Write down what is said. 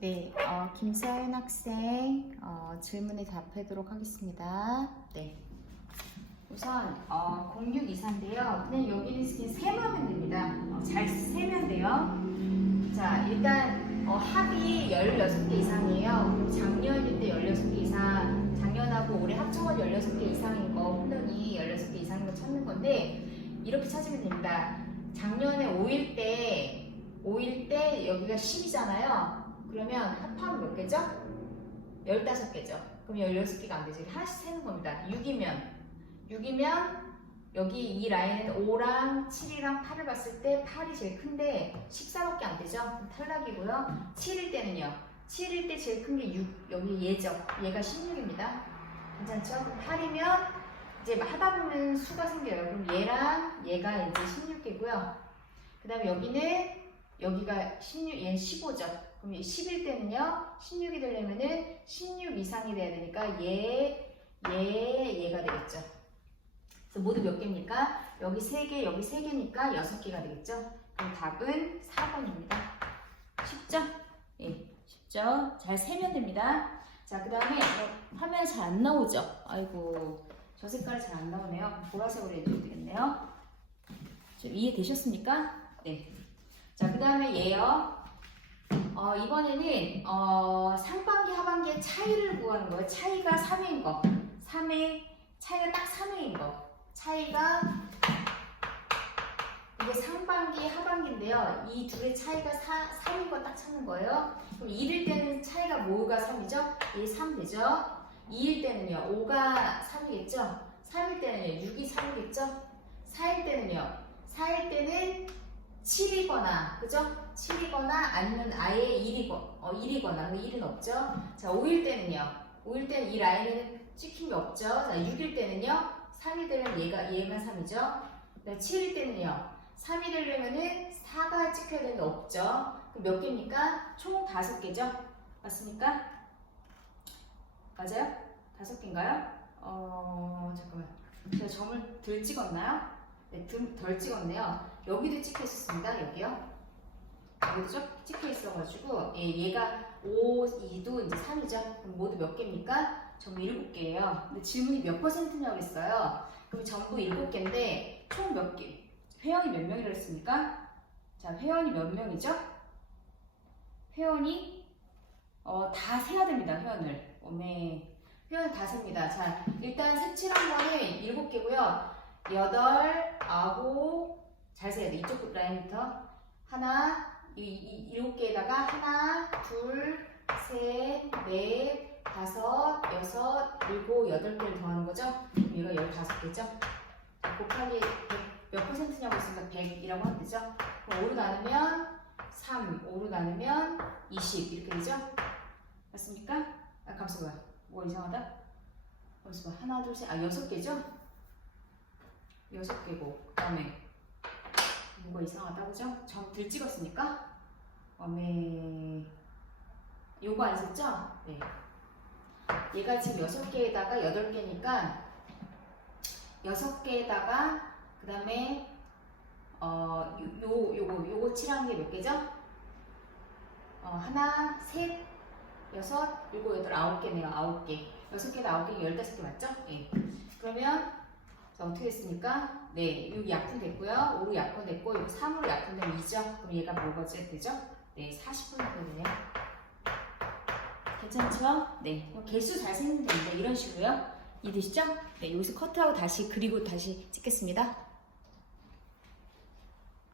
네, 어, 김서연 학생 어, 질문에 답하도록 하겠습니다. 네. 우선 어, 공육 이사인데요. 그냥 여기는 그냥 세면 됩니다. 어, 잘 세면 돼요. 자, 일단 어, 합이 16개 이상이에요. 작년일 때 16개 이상, 작년하고 올해 합쳐서 16개 이상인 거, 혼돈이 16개 이상인 거 찾는 건데 이렇게 찾으면 됩니다. 작년에 5일 때 5일 때 여기가 10이잖아요. 그러면 합하면 몇 개죠? 15개죠. 그럼 16개가 안 되지. 하나씩 세는 겁니다. 6이면 6이면 여기 이 라인은 5랑 7이랑 8을 봤을 때 8이 제일 큰데 14밖에 안 되죠? 탈락이고요. 7일 때는요. 7일 때 제일 큰 게 6. 여기 얘죠. 얘가 16입니다. 괜찮죠? 그럼 8이면 이제 하다 보면 수가 생겨요. 그럼 얘랑 얘가 이제 16개고요. 그 다음에 여기는 여기가 16, 얘는 15죠. 그럼 10일 때는요, 16이 되려면은 16 이상이 돼야 되니까 얘, 얘, 얘가 되겠죠. 그래서 모두 몇 개입니까? 여기 3개, 여기 3개니까 6개가 되겠죠. 그럼 답은 4번입니다. 쉽죠? 예, 쉽죠? 잘 세면 됩니다. 자, 그 다음에 화면에 잘 안 나오죠? 아이고, 저 색깔이 잘 안 나오네요. 보라색으로 해줘야 되겠네요. 좀 이해되셨습니까? 네. 자, 그 다음에 얘요. 어, 이번에는 어, 상반기, 하반기의 차이를 구하는 거예요. 차이가 3회인 거. 3회, 차이가 딱 3회인 거. 차이가 이게 상반기, 하반기인데요. 이 둘의 차이가 4, 3인 거 딱 찾는 거예요. 그럼 1일 때는 차이가 뭐가 3이죠? 1, 3 되죠? 2일 때는요. 5가 3이겠죠? 3일 때는요. 6이 3이겠죠? 4일 때는요. 4일 때는 7이거나, 그죠? 7이거나 아니면 아예 1이거, 어, 1이거나, 그 1은 없죠? 자, 5일 때는요. 5일 때는 이 라인에는 게 없죠? 자, 6일 때는요. 3이 되면 얘가, 얘가 3이죠? 7일 때는요. 3이 되려면은 4가 찍혀야 되는데 없죠? 그럼 몇 개입니까? 총 5개죠? 맞습니까? 맞아요? 5개인가요? 어, 잠깐만. 제가 점을 덜 찍었나요? 네, 덜, 덜 찍었네요. 여기도 찍혀 있었습니다. 여기요. 여기도 쭉 찍혀 있어가지고 예, 얘가 5, 2도 이제 3이죠. 그럼 모두 몇 개입니까? 전부 7개예요. 근데 질문이 몇 퍼센트냐고 했어요. 그럼 전부 7개인데 총 몇 개? 회원이 몇 명이라고 했습니까? 자, 회원이 몇 명이죠? 회원이 어, 다 세야 됩니다. 회원을. 오메. 회원 다 셉니다. 자, 일단 색칠한 거는 7개고요. 8, 9, 잘 세야 돼. 이쪽 라인부터. 하나, 이, 이, 일곱 개에다가 하나, 둘, 셋, 넷, 다섯, 여섯, 일곱, 여덟 개를 더하는 거죠? 그럼 얘가 열다섯 개죠? 자, 곱하기 100, 몇 퍼센트냐고 했으니까 100이라고 하면 되죠? 그럼 5로 나누면 3, 5로 나누면 20 이렇게 되죠? 맞습니까? 아, 감수가 뭐가 이상하다? 감수가 하나, 둘, 셋, 아 여섯 개죠? 여섯 개고 그 다음에 뭐가 이상하다 그죠? 점들 찍었으니까 어메 요거 안 썼죠? 네 얘가 지금 여섯 개에다가 여덟 개니까 여섯 개에다가 그 다음에 어, 요, 요, 요거, 요거 칠한 게 몇 개죠? 어, 하나, 셋, 여섯, 일곱, 여덟, 아홉 개네요. 아홉 개. 여섯 개에다 아홉 개, 열다섯 개 맞죠? 예. 그러면 자, 어떻게 됐습니까? 네, 여기 약분 됐고요. 5로 약분 됐고, 여기 3으로 약분되면 2죠? 그럼 얘가 뭐가 되죠? 네, 40% 되네요. 괜찮죠? 네, 그럼 개수 잘 세면 됩니다. 이런 식으로요. 이해되시죠? 네, 여기서 커트하고 다시 그리고 다시 찍겠습니다.